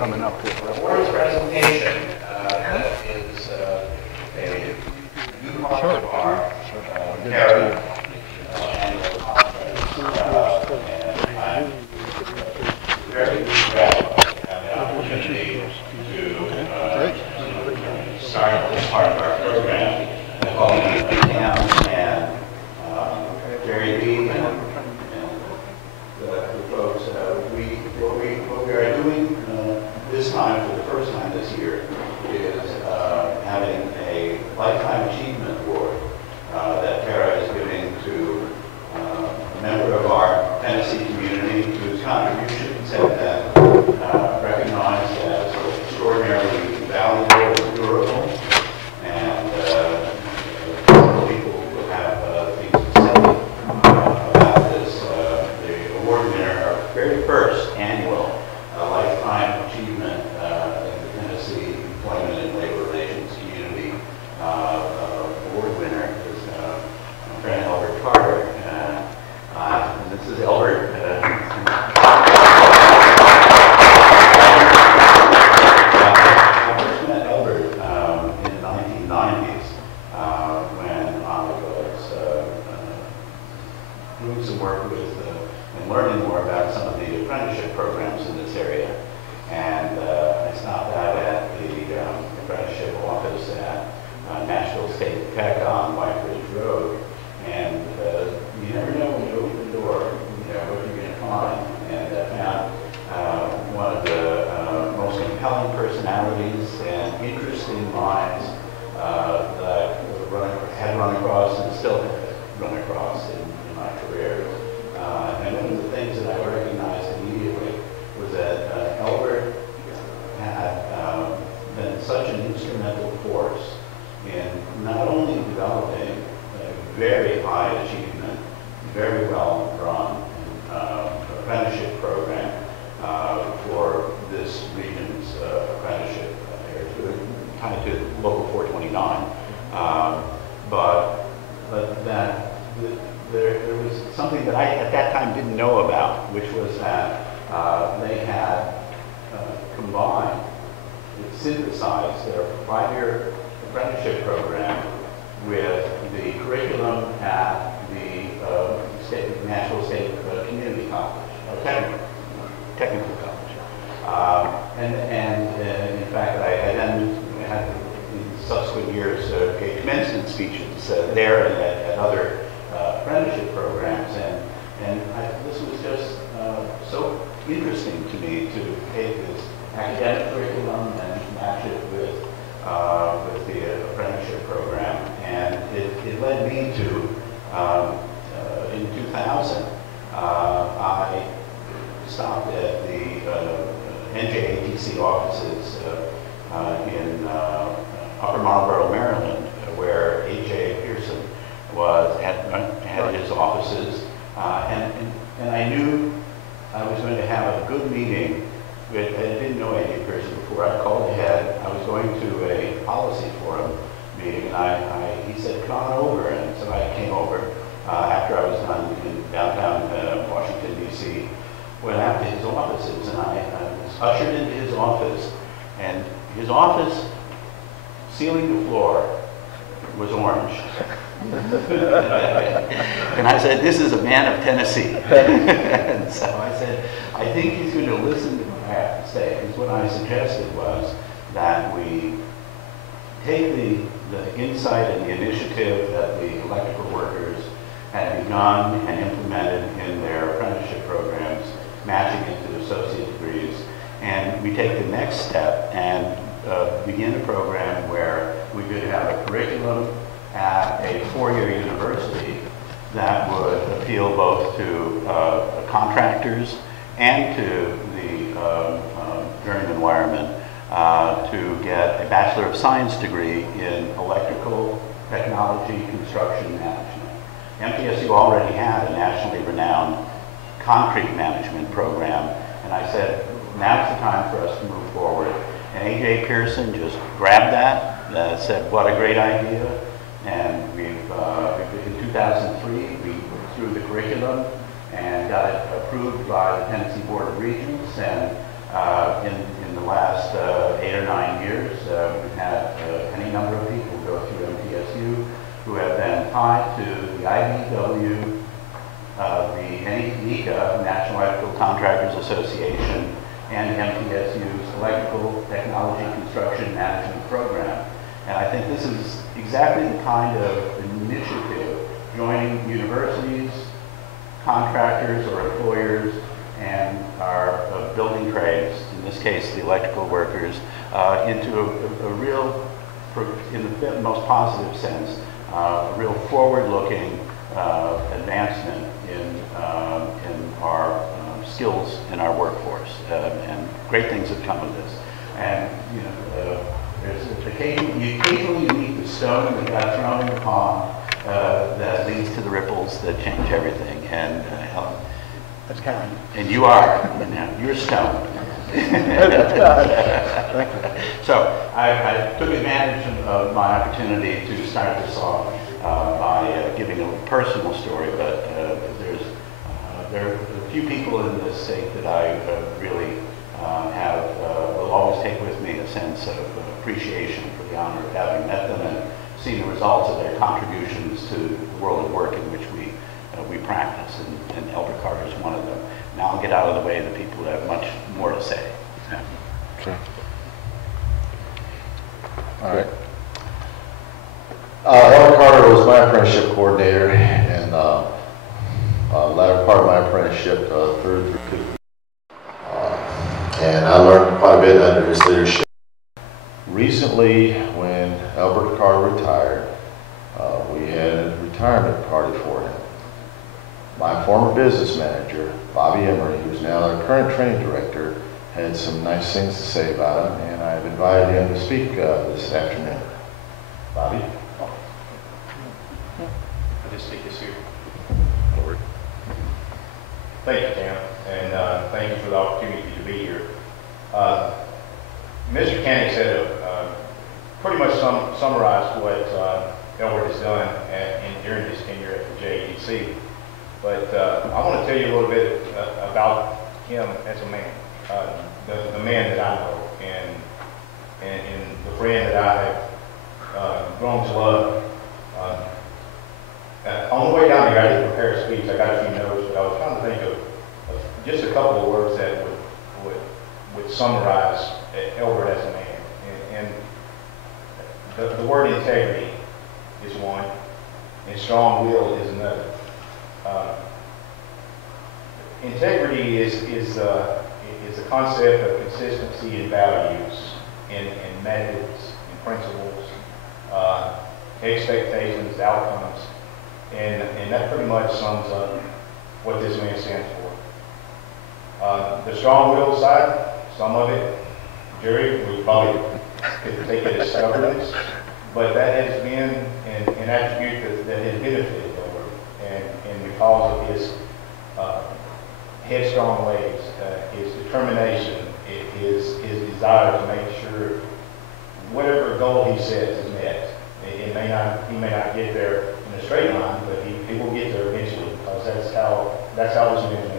coming up here. Awards presentation that is a new part of our TERRA annual conference. And I'm very gratified to have the opportunity to start this part of our program. I call it Cam and Jerry Lee and the folks. What we are doing this time, for the first time this year, is having a Lifetime Achievement Award that TERRA is giving to a member of our Tennessee community whose contributions have been recognized as extraordinarily valuable and durable. And people will have things to say about this. The award winner, our very first annual Lifetime Achievement in the Tennessee Employment and Labor Relations Community award winner is my friend Elbert Carter. And this is Elbert. I first met Elbert in the 1990s when I was doing some work with and learning more about some of the apprenticeship programs in this area. And I stopped out at the apprenticeship office at Nashville State Tech on White Ridge Road. And you never know when you open the door, you know, what you're going to find. And I found one of the most compelling personalities and interesting minds that had run across and still run across in my career. And one of the things that I recognized immediately was that Elbert had been such an instrumental force in not only developing a very high achievement, very well run apprenticeship program for this region's apprenticeship area, tied to Local 429, but that there was something that I at that time didn't know about, which was that they had combined, synthesized their 5-year apprenticeship program with the curriculum at the Nashville State Community College, technical college. And in fact, I then had, in subsequent years, gave commencement speeches there and at other apprenticeship programs. And this was just so interesting to me to take this academic curriculum and match it with the apprenticeship program. And it led me to, in 2000, I stopped at the NJATC offices in Upper Marlboro, Maryland, where A.J. Pearson had his offices. And I knew I was going to have a good meeting. I didn't know A.J. Pearson before. I called ahead. I was going to a policy forum meeting, and he said, "Come on over." And so I came over after I was done in downtown Washington, D.C. Went out to his offices, and I was ushered into his office. And his office, ceiling to floor, was orange. And I said, "This is a man of Tennessee." And so I said, "I think he's going to listen to what I have to say." And what I suggested was that we take the insight and the initiative that the electrical workers had begun and implemented in their apprenticeship programs, matching it to associate degrees, and we take the next step and begin a program where we could have a curriculum at a 4-year university that would appeal both to contractors and to the journeyman wiremen to get a Bachelor of Science degree in electrical technology construction management. MTSU already had a nationally renowned concrete management program, and I said, now's the time for us to move forward. And A.J. Pearson just grabbed that, said, "What a great idea." And in 2003, we went through the curriculum and got it approved by the Tennessee Board of Regents, and In the last 8 or 9 years, we've had any number of people go through MTSU who have been tied to the IBEW, the NECA, National Electrical Contractors Association, and MTSU's Electrical Technology Construction Management Program. And I think this is exactly the kind of initiative joining universities, contractors or employers, and our building trades, in this case the electrical workers, into a real, in the most positive sense, a real forward-looking advancement in our skills in our workforce, and great things have come of this. And you know, you occasionally meet the stone that got thrown in the pond that leads to the ripples that change everything. And that's Karen. And you are. You're a stone. That's God. Thank you. So I took advantage of my opportunity to start this off by giving a personal story, but there are a few people in this state that I really will always take with me a sense of appreciation for the honor of having met them and seen the results of their contributions to the world of work in which we practice, and Elbert Carter is one of them. Now I'll get out of the way of the people that have much more to say. Okay. All right. Elbert Carter was my apprenticeship coordinator in the latter part of my apprenticeship, third through fifth. And I learned quite a bit under his leadership. Recently, when Elbert Carter retired, we had a retirement party for him. My former business manager, Bobby Emery, who's now our current training director, had some nice things to say about him, and I've invited him to speak this afternoon. Bobby? I'll just take this here. Forward. Thank you, Tam, and thank you for the opportunity to be here. Mr. Canning said pretty much summarized what Elbert has done during his tenure at the JEDC. But I want to tell you a little bit about him as a man, the man that I know, and the friend that I have grown to love. On the way down here, I didn't prepare a speech. I got a few notes, but I was trying to think of just a couple of words that would summarize Elbert as a man. And the word integrity is one, and strong will is another. Integrity is a concept of consistency in values, in methods, in principles, expectations, outcomes, and that pretty much sums up what this man stands for. The strong will side, some of it, Jerry, we probably could take it as stubbornness, but that has been an attribute that has benefited Elbert, and because of his headstrong ways, his determination, his desire to make sure whatever goal he sets is met. He may not get there in a straight line, but he will get there eventually, because that's how this man is made.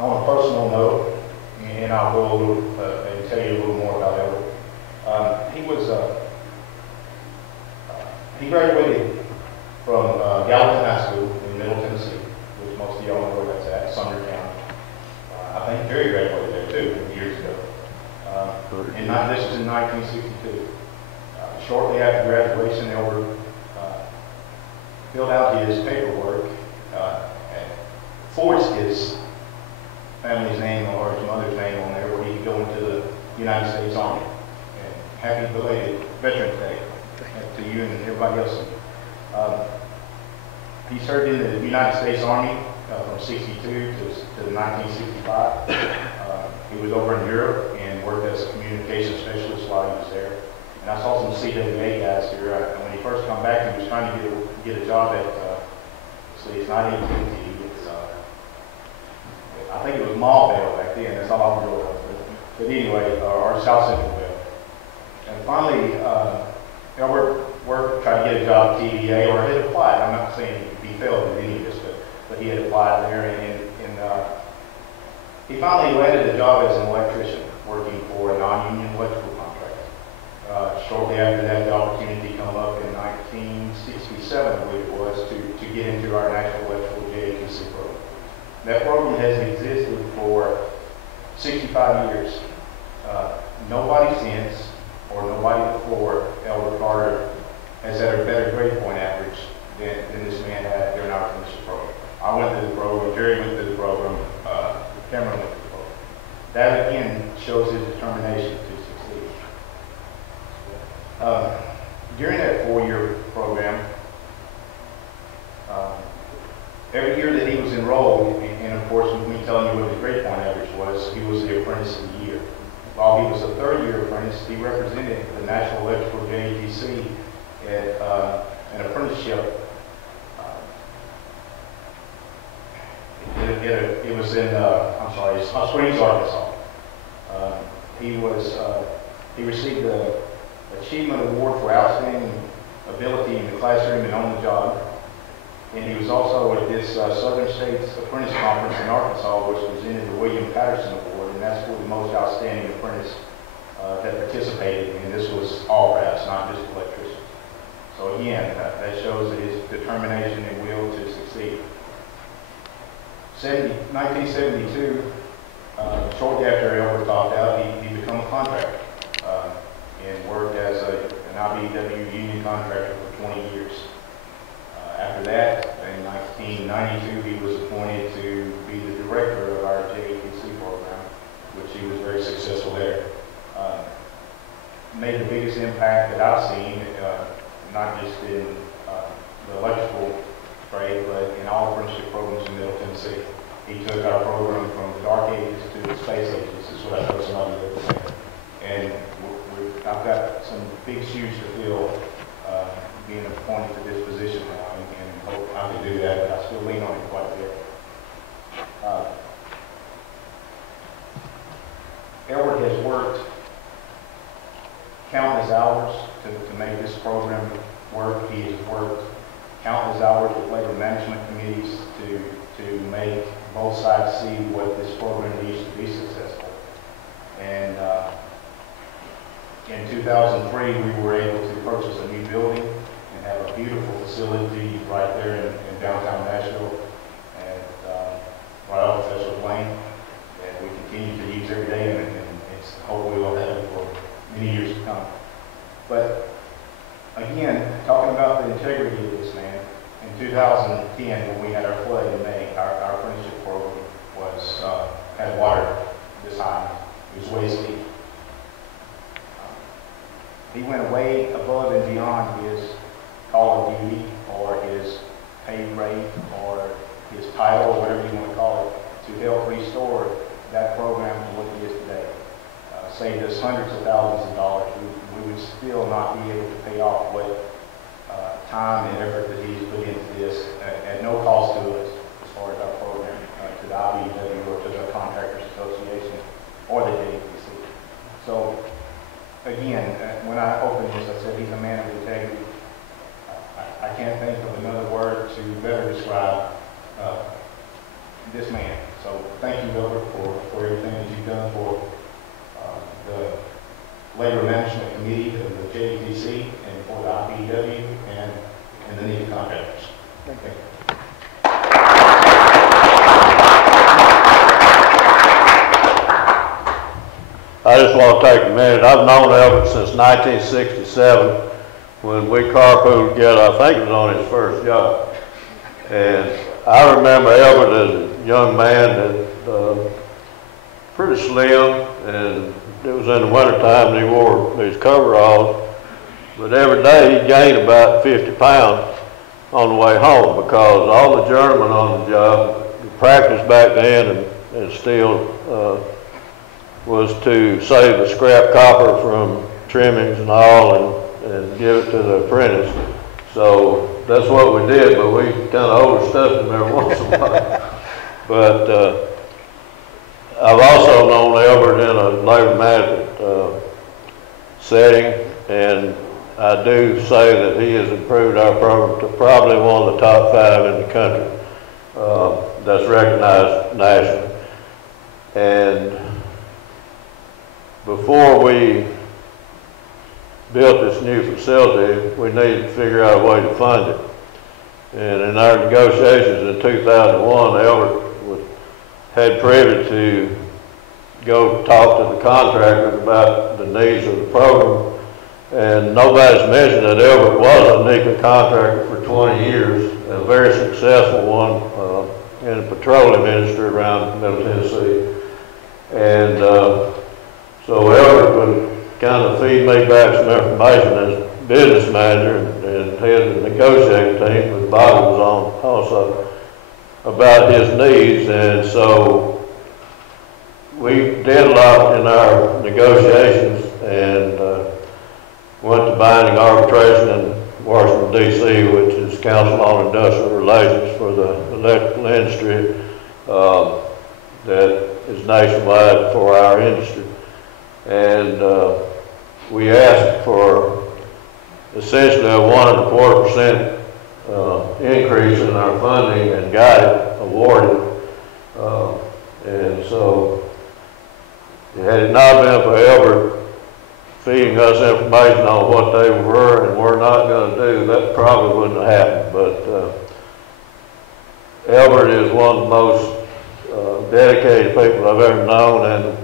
On a personal note, and I'll go a little and tell you a little more about Elbert. He graduated from Gallatin High School in Middle Tennessee, which most of y'all know where that's at, Sumner County. I think Jerry graduated there too, years ago. This was in 1962. Shortly after graduation, Elbert filled out his paperwork and forged his family's name or his mother's name on there, where he could go into the United States Army. And happy belated Veterans Day to you and everybody else. He served in the United States Army from 62 to 1965. He was over in Europe and worked as a communications specialist while he was there. And I saw some CWA guys here. And when he first come back, he was trying to get a job at, it's not AT&T, it's, I think it was Mall Bell back then. That's all I remember. But anyway, or South Central Bell. And finally, Elbert tried to get a job at TVA, or had applied. I'm not saying he failed in any of this, but he had applied there, and He finally landed a job as an electrician, working for a non-union electrical contractor. Shortly after that, the opportunity came up in 1967, I believe it was, to get into our National Electrical JATC program. That program has existed for 65 years. Nobody since, or nobody before Elbert Carter has had a better grade point average than this man had during our apprenticeship program. I went through the program, Jerry went through the program, Cameron went through the program. That again shows his determination to succeed. During that 4-year program, every year that he was enrolled, and of course with me telling you what his grade point average was, he was the apprentice of the year. While he was a 3rd-year apprentice, he represented the National Electrical JATC at an apprenticeship. It was in, Springs, Arkansas. He received the Achievement Award for Outstanding Ability in the Classroom and on the Job. And he was also at this Southern States Apprentice Conference in Arkansas, which presented the William Patterson Award, and that's for the most outstanding apprentice that participated. And this was all crafts, not just electricians. So again, that shows that his determination and will to succeed. 1972, shortly after Elbert topped out, he became a contractor and worked as an IBEW union contractor for 20 years. After that, in 1992, he was appointed to be the director of our JATC program, which he was very successful there. Made the biggest impact that I've seen, not just in the electrical trade, but in all apprenticeship programs in Middle Tennessee. He took our program from the dark ages to the space ages, is what I told somebody the other day. And I've got some big shoes to fill being appointed to this position now, and hope I can do that, but I still lean on it quite a bit. Elbert has worked countless hours to make this program work. He has worked countless hours with labor management committees to make both sides see what this program needs to be successful. And in 2003, we were able to purchase a new building and have a beautiful facility right there in downtown Nashville, and right off of Festival Lane, that we continue to use every day, and it's hopefully we'll have it for many years to come. But again, talking about the integrity of this man, in 2010, when we had our flood in May, our apprenticeship program had water this high. It was waist deep. He went way above and beyond his call of duty or his pay rate or his title, or whatever you want to call it, to help restore that program to what it is today. Saved us hundreds of thousands of dollars. We would still not be able to pay off what time and effort that he's put into this at no cost to us as far as our program, to the IBEW or to the Contractors Association or the JATC. So again, when I opened this, I said he's a man of integrity. I can't think of another word to better describe this man. So thank you, Elbert, for everything that you've done for the Labor Management Committee of the JATC and for the IBEW and the needed contractors. Thank you. I just want to take a minute. I've known Elbert since 1967 when we carpooled together. I think it was on his first job. And I remember Elbert as a young man that pretty slim, and it was in the wintertime and he wore these coveralls. But every day he gained about 50 pounds on the way home because all the journeymen on the job, the practice back then and still was to save the scrap copper from trimmings and all and give it to the apprentice. So that's what we did, but we kind of overstuffed him every once in a while. But I've also known Elbert in a labor management setting, and I do say that he has improved our program to probably one of the top 5 in the country that's recognized nationally. And before we built this new facility, we needed to figure out a way to fund it. And in our negotiations in 2001, Elbert had privy to go talk to the contractors about the needs of the program. And nobody's mentioned that Elbert was a nickel contractor for 20 years, a very successful one in the petroleum industry around Middle Tennessee. And so Elbert would kind of feed me back some information as business manager and head of the negotiating team, but Bobby was on also, about his needs. And so we did a lot in our negotiations and went to binding arbitration in Washington, D.C., which is Council on Industrial Relations for the electrical industry that is nationwide for our industry. And we asked for essentially a 1.25% increase in our funding and got it awarded. And so, had it not been for Elbert feeding us information on what they were and were not going to do, that probably wouldn't have happened. But Elbert is one of the most dedicated people I've ever known, and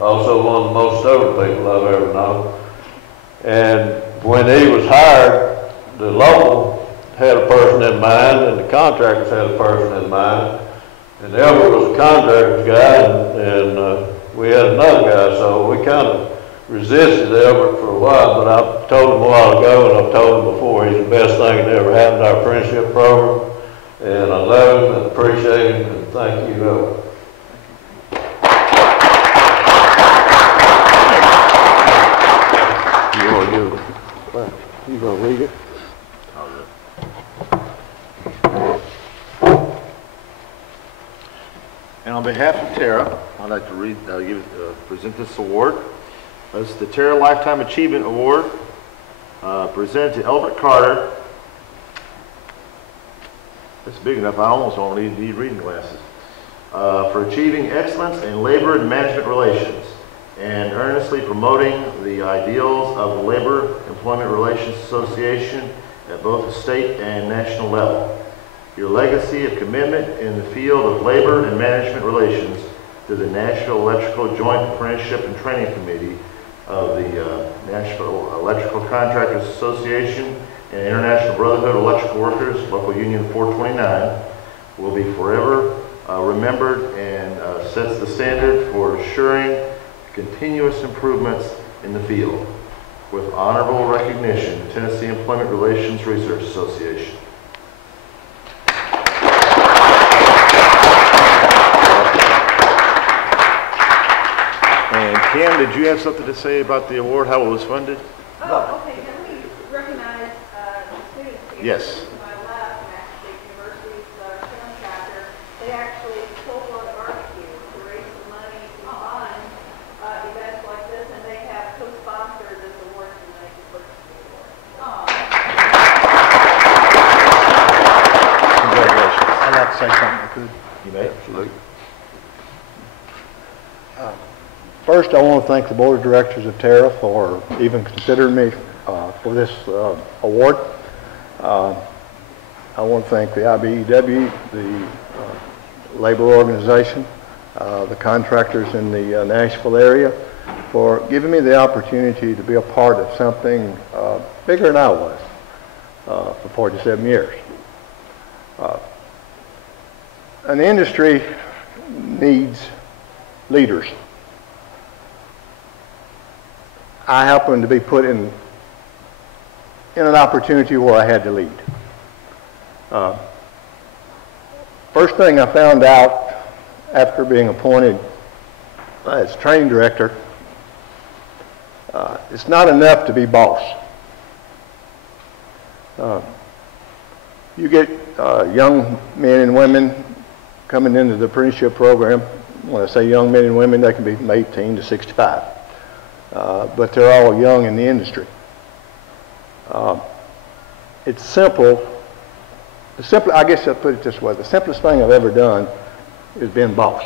also one of the most stubborn people I've ever known. And when he was hired, the local had a person in mind, and the contractors had a person in mind. And Elbert was a contractor's guy, and we had another guy, so we kind of resisted Elbert for a while, but I told him a while ago, and I've told him before, he's the best thing that ever happened to our apprenticeship program. And I love him and appreciate him, and thank you, Elbert. You gonna read it? And on behalf of TERRA, I'd like to present this award. This is the TERRA Lifetime Achievement Award, presented to Elbert Carter. That's big enough, I almost don't need reading glasses. For achieving excellence in labor and management relations and earnestly promoting the ideals of the Labor Employment Relations Association at both the state and national level. Your legacy of commitment in the field of labor and management relations to the Nashville Electrical Joint Apprenticeship and Training Committee of the Nashville Electrical Contractors Association and International Brotherhood of Electrical Workers, Local Union 429, will be forever remembered and sets the standard for assuring continuous improvements in the field. With honorable recognition, Tennessee Employment Relations Research Association. And Kim, did you have something to say about the award, how it was funded? Oh, okay. Can we recognize the students here? Yes. To my left, Nashville University's STEM chapter, they actually pulled on a barbecue to raise some money to fund events like this, and they have co-sponsored this award tonight to purchase the award. Congratulations. I'd like to say something if I could. You may. Absolutely. First, I want to thank the Board of Directors of TERRA for even considering me for this award. I want to thank the IBEW, the labor organization, the contractors in the Nashville area for giving me the opportunity to be a part of something bigger than I was for 47 years. An industry needs leaders. I happened to be put in an opportunity where I had to lead. First thing I found out after being appointed as training director, it's not enough to be boss. You get young men and women coming into the apprenticeship program. When I say young men and women, they can be from 18 to 65. But they're all young in the industry. It's simple. I guess I'll put it this way. The simplest thing I've ever done is being boss.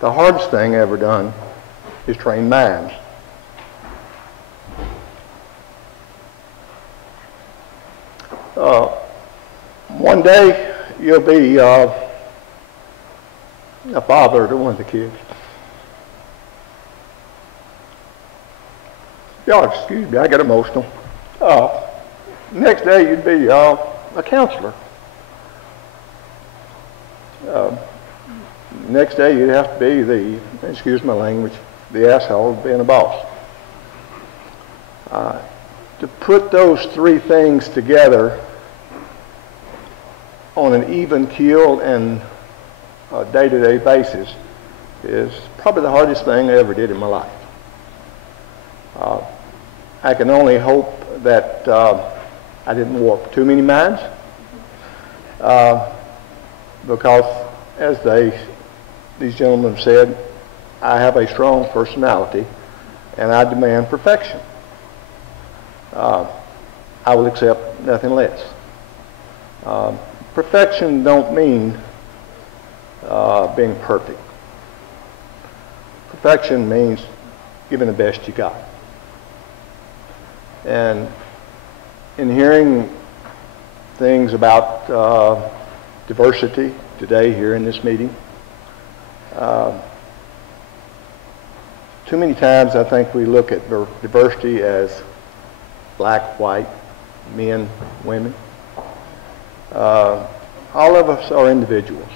The hardest thing ever done is train minds. One day you'll be a father to one of the kids. Y'all excuse me, I get emotional. Next day you'd be a counselor. Next day you'd have to be the, excuse my language, the asshole of being a boss. To put those three things together on an even keel and day-to-day basis is probably the hardest thing I ever did in my life. I can only hope that I didn't warp too many minds, because as these gentlemen said, I have a strong personality and I demand perfection. I will accept nothing less. Perfection don't mean being perfect. Perfection means giving the best you got. And in hearing things about diversity today here in this meeting, too many times I think we look at diversity as black, white, men, women. All of us are individuals.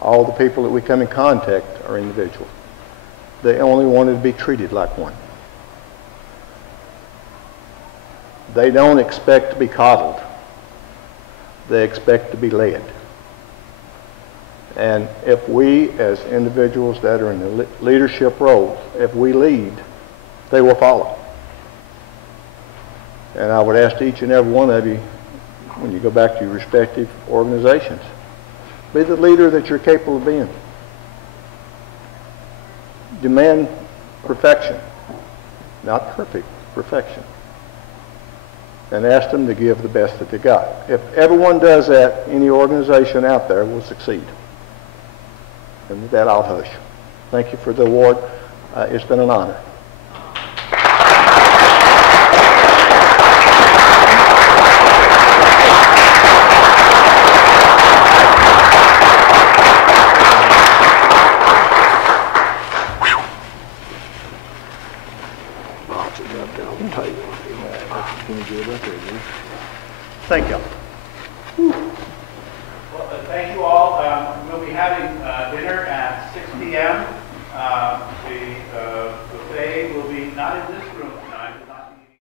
All the people that we come in contact are individuals. They only wanted to be treated like one. They don't expect to be coddled. They expect to be led. And if we, as individuals that are in the leadership roles, if we lead, they will follow. And I would ask each and every one of you, when you go back to your respective organizations, be the leader that you're capable of being. Demand perfection, not perfect, perfection. And ask them to give the best that they got. If everyone does that, any organization out there will succeed. And with that, I'll hush. Thank you for the award. It's been an honor. Thank you. Well, thank you all. We'll be having dinner at 6 p.m.